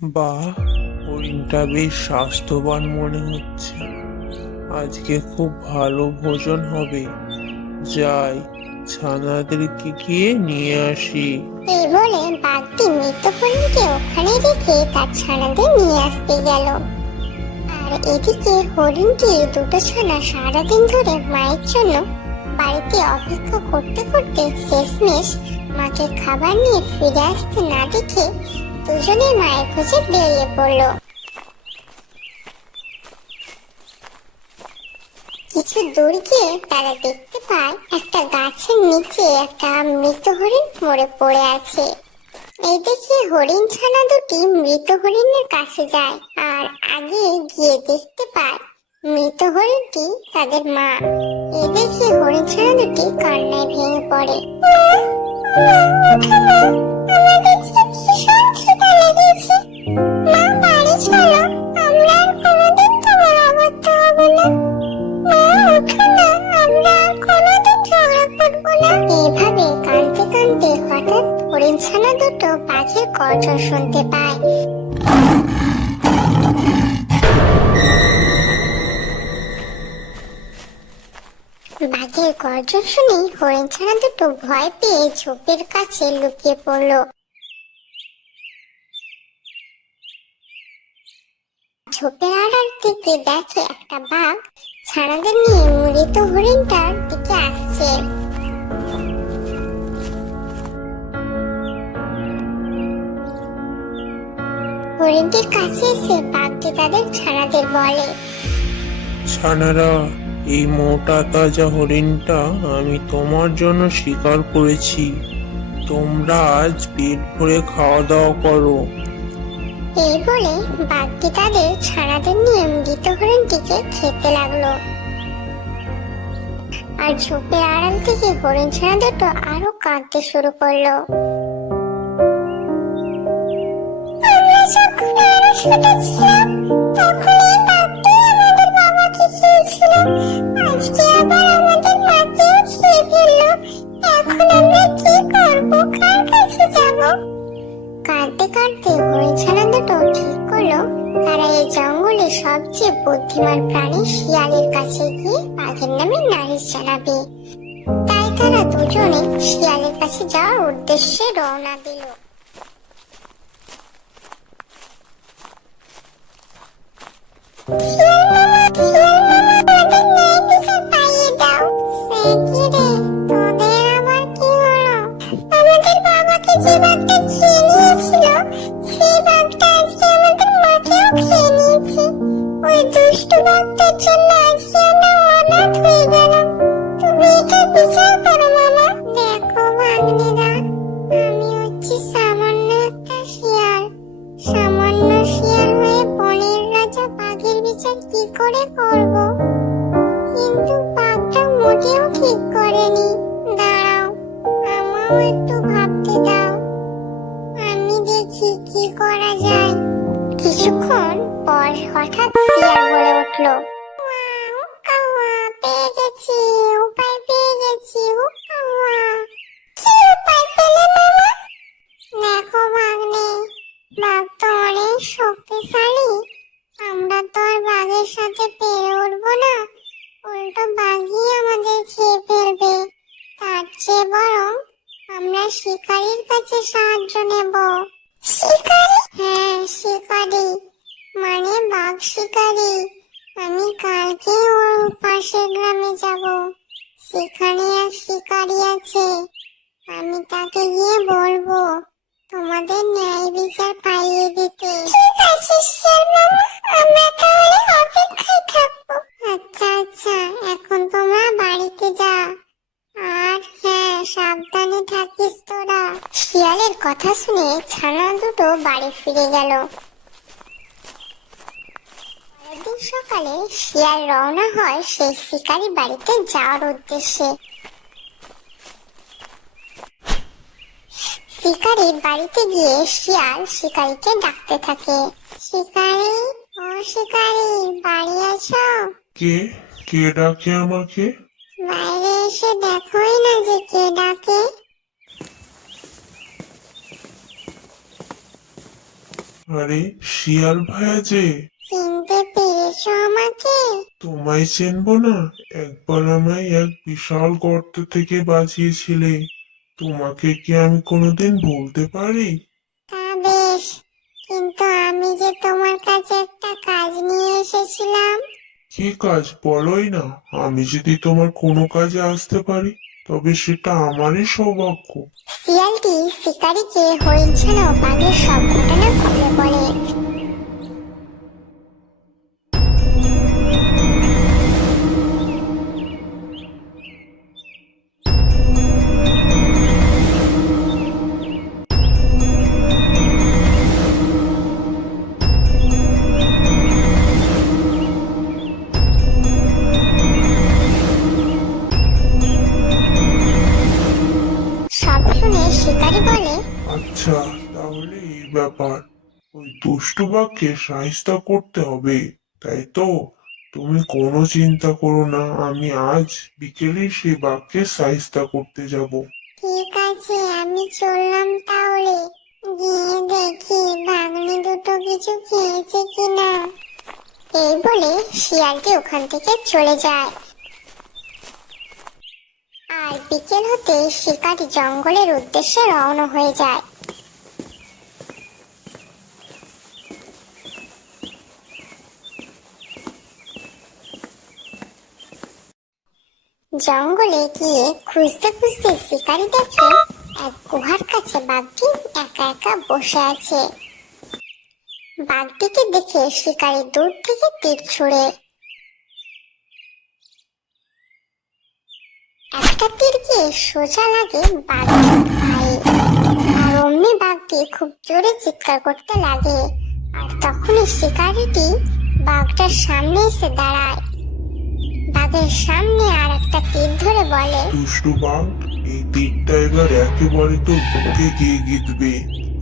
বাহ, হরিণটা বেশ স্বাস্থ্যবান মনে হচ্ছে। আজকে খুব ভালো ভোজন হবে। যাই, ছানাদেরকে গিয়ে নিয়ে আসি। এই বলে বাঘটি মৃত হরিণকে ওখানে রেখে তার ছানাদের নিয়ে আসতে গেল। আর এদিকে হরিণটি দুটো ছানা সারাদিন ধরে মায়ের জন্য বাড়িতে অপেক্ষা করতে করতে শেষমেশ মাকে খাবার নিয়ে ফিরে আসতে না দেখে দুজনে মায়ের খোঁজে বেরিয়ে পড়লো। কিছু দূর গিয়ে তারা দেখতে পায় একটা গাছের নিচে একটা মৃত হরিণ মরে পড়ে আছে। এই দেখে হরিণ ছানা দুটি মৃত হরিণের কাছে যায় আর আগে গিয়ে দেখতে পায় মৃত হরিণটি তাদের মা। এই দেখে হরিণ ছানা দুটি কান্নায় ভেঙে পড়ে। আমাদের যে ভীষণ খিদে লেগেছে, মা বাড়ি চলো, আমরা আর কোনোদিন তোমার অবাধ্য হব না। মা ওঠো না, আমরা আর কোনোদিন ঝগড়া করবো না। এইভাবে কাঁদতে কাঁদতে হঠাৎ হরিণ ছানা দুটো বাঘের গর্জন শুনতে পায়। বাঘের গর্জন শুনে হরিণ ছানা দুটো ভয় পেয়ে ঝোপের কাছে লুকিয়ে পড়লো। ঝোপের আড়াল থেকে দেখে একটা বাঘ ছানাদের নিয়ে মৃত হরিণটার দিকে আসছে। হরিণটির কাছে এসে বাঘটি তাদের ছানাদের বলে, ছানারা, এই মোটা তাজা হরিণটা আমি তোমার জন্য শিকার করেছি। তোমরা আজ পেট ভরে খাওয়া দাওয়া করো। এই বলে বাঘটি তাদের ছানাদের নিয়ে মৃত হরিণটিকে খেতে লাগলো। আর ঝোপের আড়াল থেকে হরিণ ছানা দুটো আরো কাঁদতে শুরু করলো। আমরা যখন আরো ছোট ছিলাম তখন এই বাঘটি আমাদের বাবাকে খেয়েছিল, আজকে আবার আমাদের মাকেও খেয়ে ফেললো। এখন আমরা কি করবো, কার কাছে যাবো? কাঁদতে কাঁদতে হরিণ ছানা দুটো ঠিক করলো তারা এই জঙ্গলের সবচেয়ে বুদ্ধিমান প্রাণী শিয়ালের কাছে গিয়ে বাঘের নামে নালিশ জানাবে। তাই তারা দুজনে শিয়ালের কাছে যাওয়ার উদ্দেশ্যে রওনা দিল। শিয়াল মামা, শিয়াল মামা, আমাদের ন্যায় বিচার পাইয়ে দাও। সে কি রে, তোদের আবার কি হলো? আমাদের বাবাকে যে বাঘটা খেয়ে নিয়েছিল, সেই বাঘটা আজকে আমাদের মাকেও খেয়ে নিয়েছে। ওই দুষ্টু বাঘটার জন্য আজকে আমরা অনাথ হয়ে গেলাম। তুমি এটা বিচার করো মামা। দেখো ভাগ্নেরা, আমি হচ্ছি সামান্য একটা শিয়াল। সামান্য শিয়াল হয়ে বনের রাজা বাঘের বিচার কি করে করব? কিন্তু বাঘটা মোটেও ঠিক করেনি। দাঁড়াও, আমাও একটু ভাবতে দাও, আমি দেখি কি করা যায়। কিছুক্ষণ পর হঠাৎ শিয়াল বলে উঠলো, ওয়াও, কাওয়া, পেয়ে গেছি, উপায় পেয়ে গেছি, কাওয়া। কি উপায় পেলে মামা? দেখো ভাগ্নে, বাঘ তো অনেক শক্তিশালী। আমরা তো আর বাঘের সাথে পেরে উঠবো না, উল্টো বাঘই আমাদের খেয়ে ফেলবে। তার চেয়ে বরং আমরা শিকারীর কাছে সাহায্য নেব। শিকারী? হ্যাঁ, শিকারী, মানে বাঘ শিকারী। আমি কালকে ওর পাশের গ্রামে যাব। সেখানে এক শিকারী আছে, আমি তাকে গিয়ে বলবো তোমাদের ন্যায় বিচার পাইয়ে দিতে। ঠিক আছে শিয়াল মামা, আমরা তাহলে অপেক্ষায় থাকবো। আচ্ছা আচ্ছা, এখন তোমরা বাড়িতে যা। আর হ্যাঁ, সাবধানে থাকিস তোরা। শিয়ালের কথা শুনে ছানা দুটো বাড়ি ফিরে গেল। পরের দিন সকালে শিয়াল রওনা হয় সেই শিকারী বাড়িতে যাওয়ার উদ্দেশ্যে। শিকারীর বাড়িতে গিয়ে শিয়াল শিকারীকে ডাকতে থাকে, শিকারী, ও শিকারী, বাড়ি আছো? কে কে ডাকে আমাকে? বাইরে এসে দেখোই না যে কে ডাকে। আরে শিয়াল ভাইয়া যে, চিনতে পেরেছো আমাকে? তোমায় চিনবো না? একবার আমায় এক বিশাল গর্ত থেকে বাঁচিয়েছিলে, তোমাকে কি আমি কোনোদিন ভুলতে পারি? তা বেশ, কিন্তু আমি যে তোমার কাছে একটা কাজ নিয়ে এসেছিলাম। কি কাজ বলোই না, আমি যদি তোমার কোনো কাজে আসতে পারি তবে সেটা আমারই সৌভাগ্য। শিয়ালটি শিকারীকে হরিণ ছানা ও বাঘের সব ঘটনা খুলে বলে। সব শুনে শিকারী বলে, আচ্ছা, তাহলে এই ব্যাপার, ওই দুষ্টু বাঘকে শায়েস্তা করতে হবে, তাই তো? তুমি কোনো চিন্তা করো না, আমি আজ বিকেলে সেই বাঘকে শায়েস্তা করতে যাব। ঠিক আছে, আমি চললাম তাহলে। গিয়ে দেখি ভাগ্নি দুটো কিছু খেয়েছে কিনা। এই বলে শিয়ালটি ওখান থেকে চলে যায়। আর বিকেল হতে শিকারী জঙ্গলের উদ্দেশ্যে রওনা হয়ে যায়। জঙ্গলে গিয়ে খুঁজতে খুঁজতে শিকারী দেখে এক গুহার কাছে বাঘটি একা একা বসে আছে। বাঘটিকে দেখে শিকারী দূর থেকে তীর ছুড়ে। একটা তীর গিয়ে সোজা লাগে বাঘটির পায়ে। আর অমনি বাঘটি খুব জোরে চিৎকার করতে লাগে। আর তখনই শিকারীটি বাঘটার সামনে এসে দাঁড়ায়। বাঘের সামনে আর একটা তীর ধরে বলে, দুষ্টু বাঘ, এই তীরটা এবার একেবারে তোর বুকে গিয়ে গিঁথবে,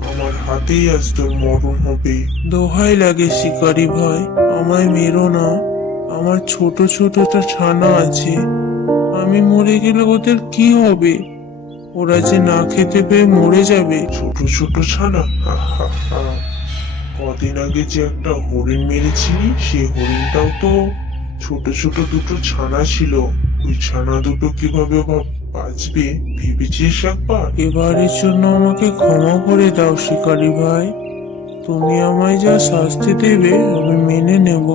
আমার হাতেই আজ তোর মরণ হবে। দোহাই লাগে শিকারি ভাই, আমায় মেরো না, আমার ছোট ছোটটা ছানা আছে, আমি মরে গেলে ওদের কি হবে? ওরা যে না খেতে পেয়ে মরে যাবে। ছোট ছোট ছানা, হা হা হা। কদিন আগে যে একটা হরিণ মেরেছিলি, সেই হরিণটাও তো ছোট ছোট দুটো ছানা ছিল, ওই ছানা দুটো কিভাবে বাঁচবে ভেবেছিস একবার? এবারের জন্য আমাকে ক্ষমা করে দাও শিকারি ভাই, তুমি আমায় যা শাস্তি দেবে আমি মেনে নেব,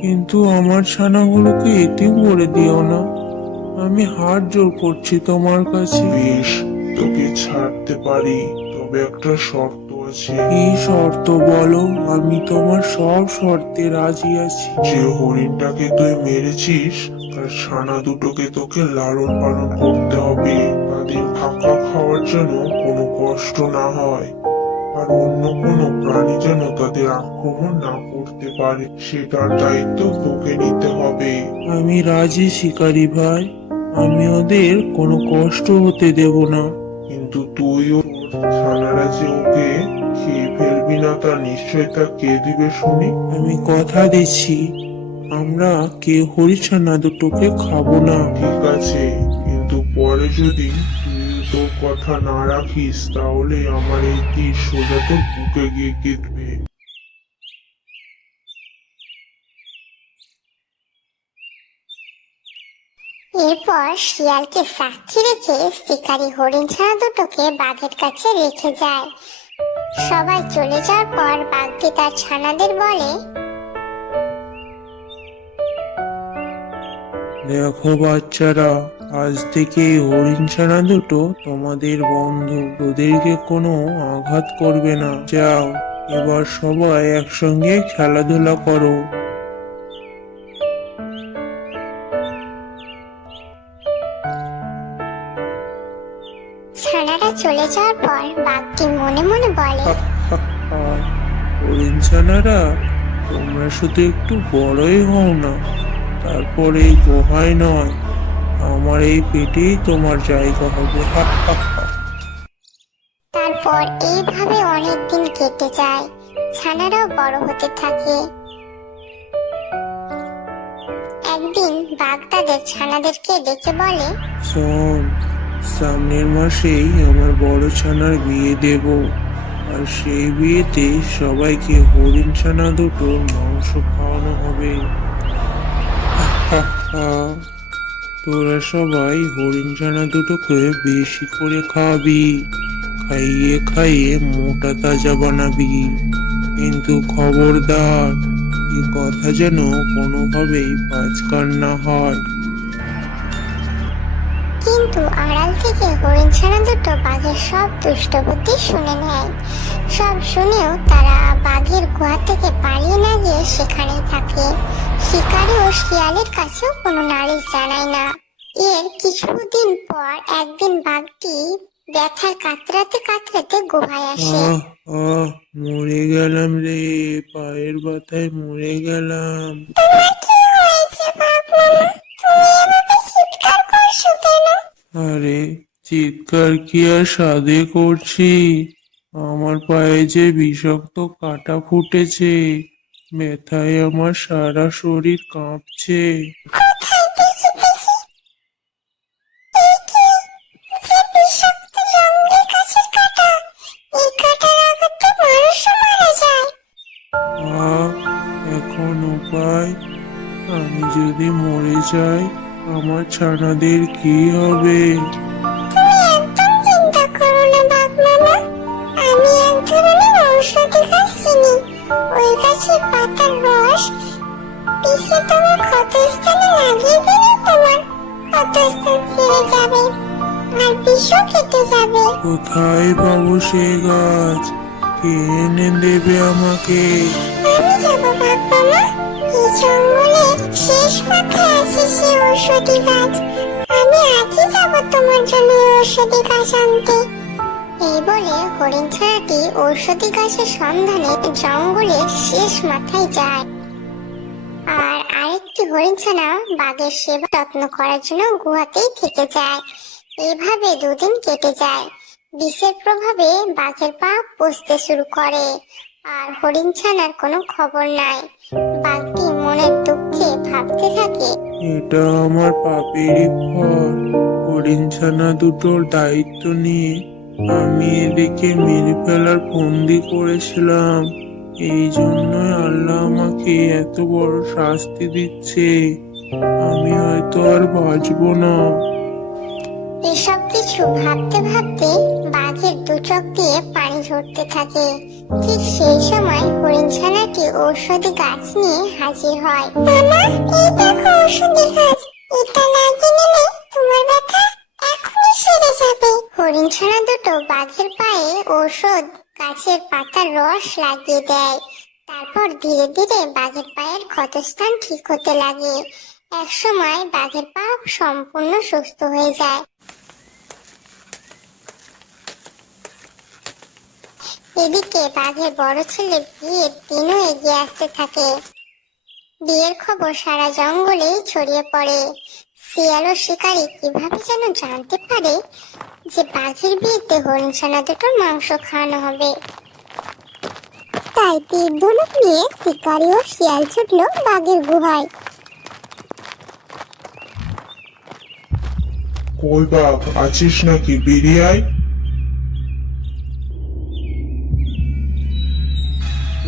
কিন্তু আমার ছানাগুলোকে এতিম করে দিও না, আমি হাত জোড় করছি তোমার কাছে। বেশ, তোকে ছাড়তে পারি, তবে একটা শর্ত আছে। এই শর্ত বলো, আমি তোমার সব শর্তে রাজি আছি। যে হরিণটাকে তুই মেরেছিস তার ছানা দুটোকে তোকে লালন পালন করতে হবে, তাদের থাকা খাওয়ার যেন কোনো কষ্ট না হয়, আর অন্য কোনো প্রাণী যেন তাদের আক্রমণ না করতে পারে, সেটার দায়িত্ব তোকে নিতে হবে। আমি রাজি শিকারি ভাই, আমি ওদের কোনো কষ্ট হতে দেব না, কিন্তু তুইও ছানারা যে ওকে খেয়ে ফেলবি না তার নিশ্চয়তা কে দিবে শুনি? আমি কথা দিচ্ছি, আমরা কেউ হরিছানা দুটোকে খাবো না। ঠিক আছে, কিন্তু পরে যদি তুই তোর কথা না রাখিস তাহলে আমার এই তীর সোজা তোর বুকে গিয়ে গিঁথবে। এরপর শিয়ালকে সাক্ষী রেখে শিকারী হরিণ ছানা দুটোকে বাঘের কাছে রেখে যায়। সবাই চলে যাওয়ার পর বাঘটি তার ছানাদের বলে, দেখো বাচ্চারা, আজ থেকে এই হরিণ ছানা দুটো তোমাদের বন্ধু, ওদেরকে কোনো আঘাত করবে না। যাও, এবার সবাই একসঙ্গে খেলাধুলা করো। ছানারা চলে যাওয়ার পর বাঘটি মনে মনে বলে, হরিণ ছানারা, তোমরা শুধু একটু বড়ই হও না, তারপরে এই গুহায় নয়, আমার এই পেটেই তোমার জায়গা হবে। তারপর এইভাবে অনেকদিন কেটে যায়। ছানারাও বড় হতে থাকে। একদিন বাঘ তাদের ছানাদেরকে ডেকে বলে, শোন, সামনের মাসেই আমার বড় ছানার বিয়ে দেব, আর সেই বিয়েতে সবাইকে হরিণ ছানা দুটোর মাংস খাওয়ানো হবে। তোরা সবাই হরিণ ছানা দুটোকে বেশি করে খাবি, খাইয়ে খাইয়ে মোটা তাজা বানাবি। কিন্তু খবরদার, এ কথা যেন কোনোভাবেই পাঁচকার না হয়। কিন্তু আড়াল থেকে হরিণ ছানা দুটো বাঘের সব দুষ্ট বুদ্ধি শুনে নেয়। সব শুনেও তারা বাঘের গুহা থেকে পালিয়ে না গিয়ে সেখানেই থাকে। শিকারি ও শিয়ালের কাছেও কোনো নালিশ জানায় না। এর কিছুদিন পর একদিন বাঘটি ব্যথায় কাতরাতে কাতরাতে গুহায় আসে। আহ আহ মরে গেলাম রে, পায়ের ব্যথায় মরে গেলাম। তোমার কি হয়েছে বাঘ মামা? তুমি এভাবে চিৎকার করছো কেন? আরে চিৎকার কি আর সাধে করছি, আমার পায়ে যে বিষাক্ত কাটা ফুটেছে, ব্যথায় আমার সারা শরীর কাঁপছে। কোথায় দেখি দেখি? এই কি? যে বিষাক্ত জংলি গাছের কাঁটা! এই কাঁটার আঘাতে মানুষও মারা যায়। আহ এখন উপায়, আমি যদি মরে যাই আমার ছানাদের কি হবে? তুমি একদম চিন্তা করো না বাঘ মামা। আমি এক ধরনের ঔষধি গাছ চিনি। ওই গাছের পাতার রস পিষে তোমার ক্ষতস্থানে লাগিয়ে দিলে তোমার ক্ষতস্থান সেরে যাবে আর বিষও কেটে যাবে। কোথায় পাবো সে গাছ? কে এনে দেবে আমাকে? আমি যাবো বাঘ মামা। এই জঙ্গলে শেষ মাথায় আছে সে ঔষধি গাছ। আমি আজই যাবো তোমার জন্য এই ঔষধি গাছ আনতে। এই বলে হরিণ ছানাটি ঔষধি গাছের সন্ধানে জঙ্গলের শেষ মাথায় যায়। আর আরেকটি হরিণ ছানা বাঘের সেবা যত্ন করার জন্য গুহাতেই থেকে যায়। এভাবে দুদিন কেটে যায়। বিষের প্রভাবে বাঘের পা পচতে শুরু করে আর হরিণ ছানার কোনো খবর নাই। বাঘটি মনের দুঃখে ভাবতে থাকে, এটা আমার পাপেরই ফল। হরিণ ছানা দুটোর দায়িত্ব নিয়ে আমি এদেরকে মেরে ফেলার ফন্দি করেছিলাম, এই জন্যই আল্লাহ আমাকে এত বড় শাস্তি দিচ্ছে। আমি হয়তো আর বাঁচবো না। এসব কিছু ভাবতে ভাবতে বাঘের দু চোখ দিয়ে পানি ঝরতে থাকে। ঠিক সেই সময় হরিণ ছানাটি ঔষধি গাছ নিয়ে হাজির হয়। মামা, এই দেখো ঔষধি গাছ। এটা লাগিয়ে নিলে তোমার ব্যথা এখনই সেরে যাবে। হরিণ ছানা দুটো বাঘের পায়ে ঔষধ গাছের পাতার রস লাগিয়ে দেয়। তারপর ধীরে ধীরে বাঘের পায়ের ক্ষতস্থান ঠিক হতে লাগে। একসময় বাঘের পা সম্পূর্ণ সুস্থ হয়ে যায়। এদিকে বাঘের বড় ছেলে বিয়ের দিনও এগিয়ে আসতে থাকে। বিয়ের খবর সারা জঙ্গলে ছড়িয়ে পড়ে। শিয়াল ও শিকারী কিভাবে যেন জানতে পারে যে বাঘের বিয়েতে হরিণ ছানা দুটোর মাংস খাওয়ানো হবে। তাই তীর ধনুক নিয়ে শিকারী ও শিয়াল ছুটলো বাঘের গুহায়। কই বাঘ, আছিস নাকি? বেরিয়ে আয়।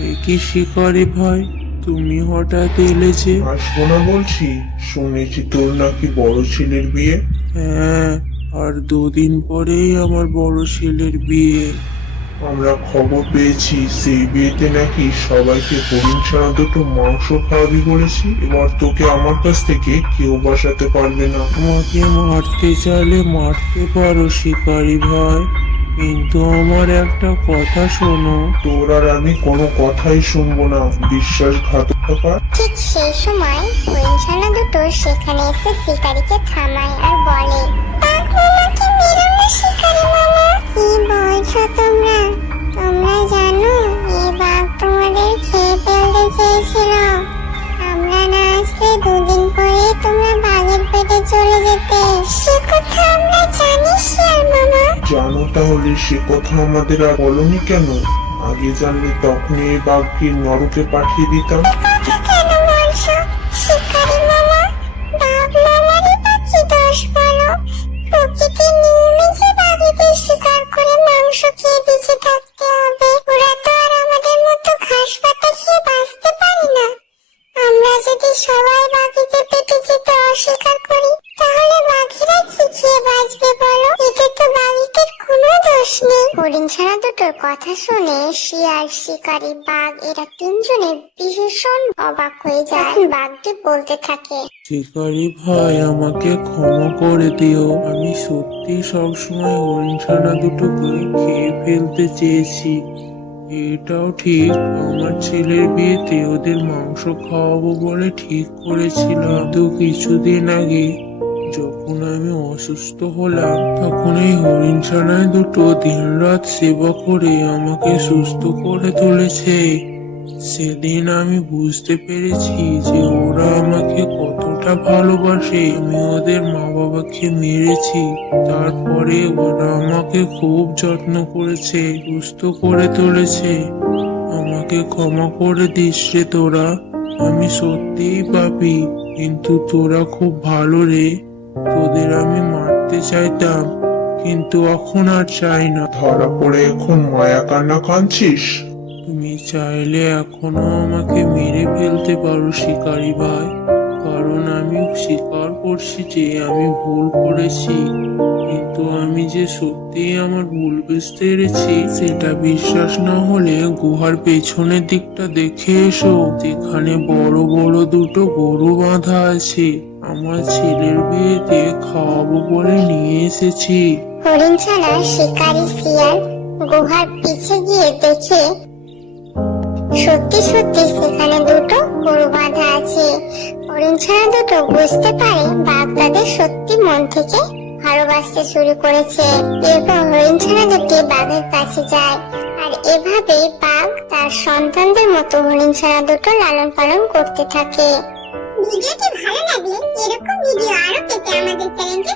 এ কি শিকারি ভাই, তুমি হঠাৎ এলে যে? আসবো না বলছি? শুনেছি তোর নাকি বড় ছেলের বিয়ে। হ্যাঁ, আর দুদিন পরেই আমার বড় ছেলের বিয়ে। আমরা খবর পেয়েছি সেই বিয়েতে নাকি সবাইকে হরিণ ছানা দুটো মাংস খাওয়াবি বলেছি। এবার তোকে আমার কাছ থেকে কেউ বাঁচাতে পারবে না। আমাকে মারতে চাইলে মারতে পারো শিকারি ভাই, কিন্তু আমার একটা কথা শোনো। তোর আর আমি কোনো কথাই শুনবো না, বিশ্বাসঘাতকতা। ঠিক সেই সময় হরিণ ছানা দুটো সেখানে এসে শিকারীকে থামায় আর বলে, বাঘ মামাকে মেরো না শিকারী মামা। কি বলছো তোমরা? তোমরা জানো এই বাঘ তোমাদের খেয়ে ফেলতে চেয়েছিল। আমরা না আসলে দুদিন পরে তোমরা বাঘের পেটে চলে যেতে। সে কথা আমরা জানি শিয়াল মামা। জানো তাহলে সে কথা আমাদের আর বলনি কেন? আগে জানলে তখনই এই বাঘকে নরকে পাঠিয়ে দিতাম। কথা কেন বলছো শিকারী মামা? বাঘ মামারই বা কি দোষ বলো? প্রকৃতির নিয়মে যে বাঘেদের শিকার করে মাংস খেয়ে বেঁচে থাকতে হবে। হরিণ ছানা দুটোর কথা শুনে শিয়াল, শিকারী, বাঘ এরা তিনজনে ভীষণ অবাক হয়ে যায়। বাঘটি বলতে থাকে, শিকারি ভাই, আমাকে ক্ষমা করে দিও। আমি সত্যি সবসময় হরিণ ছানা দুটোকে খেয়ে ফেলতে চেয়েছি। এটাও ঠিক, আমার ছেলের বিয়েতে ওদের মাংস খাওয়াবো বলে ঠিক করেছিলাম। তো কিছুদিন আগে যখন আমি অসুস্থ হলাম, তখন এই হরিণ ছানায় দুটো দিনরাত সেবা করে আমাকে সুস্থ করে তুলেছে। সেদিন আমি বুঝতে পেরেছি যে ওরা আমাকে কতটা ভালোবাসে। আমি ওদের মা বাবাকে মেরেছি, তারপরে ওরা আমাকে খুব যত্ন করেছে, সুস্থ করে তুলেছে। আমাকে ক্ষমা করে দিস রে তোরা। আমি সত্যিই পাপী, কিন্তু তোরা খুব ভালো রে। তোদের আমি মারতে চাইতাম, কিন্তু এখন আর চাই না। ধরা পড়ে এখন মায়া কান্না কাঁদছিস? তুমি চাইলে এখনো আমাকে মেরে ফেলতে পারো শিকারি ভাই, কারণ আমি স্বীকার করছি যে আমি ভুল করেছি। কিন্তু আমি যে সত্যিই আমার ভুল বুঝতে পেরেছি, সেটা বিশ্বাস না হলে গুহার পেছনের দিকটা দেখে এসো, যেখানে বড় বড় দুটো গরু বাঁধা আছে। আমার ছেলের বিয়েতে খাওয়াবো বলে নিয়ে এসেছি। হরিণ ছানা, শিকারী, শিয়াল গুহার পিছে গিয়ে দেখে সত্যি সত্যি সেখানে দুটো গরু বাঁধা আছে। হরিণ ছানা দুটো বুঝতে পারে বাঘ তাদের সত্যি মন থেকে ভালোবাসতে শুরু করেছে। এরপর হরিণ ছানা দুটি বাঘের কাছে যায়, আর এভাবেই বাঘ তার সন্তানদের মতো হরিণ ছানা দুটো লালন পালন করতে থাকে। ভিডিওটি ভালো লাগলে এরকম ভিডিও আরো পেতে আমাদের চ্যানেলকে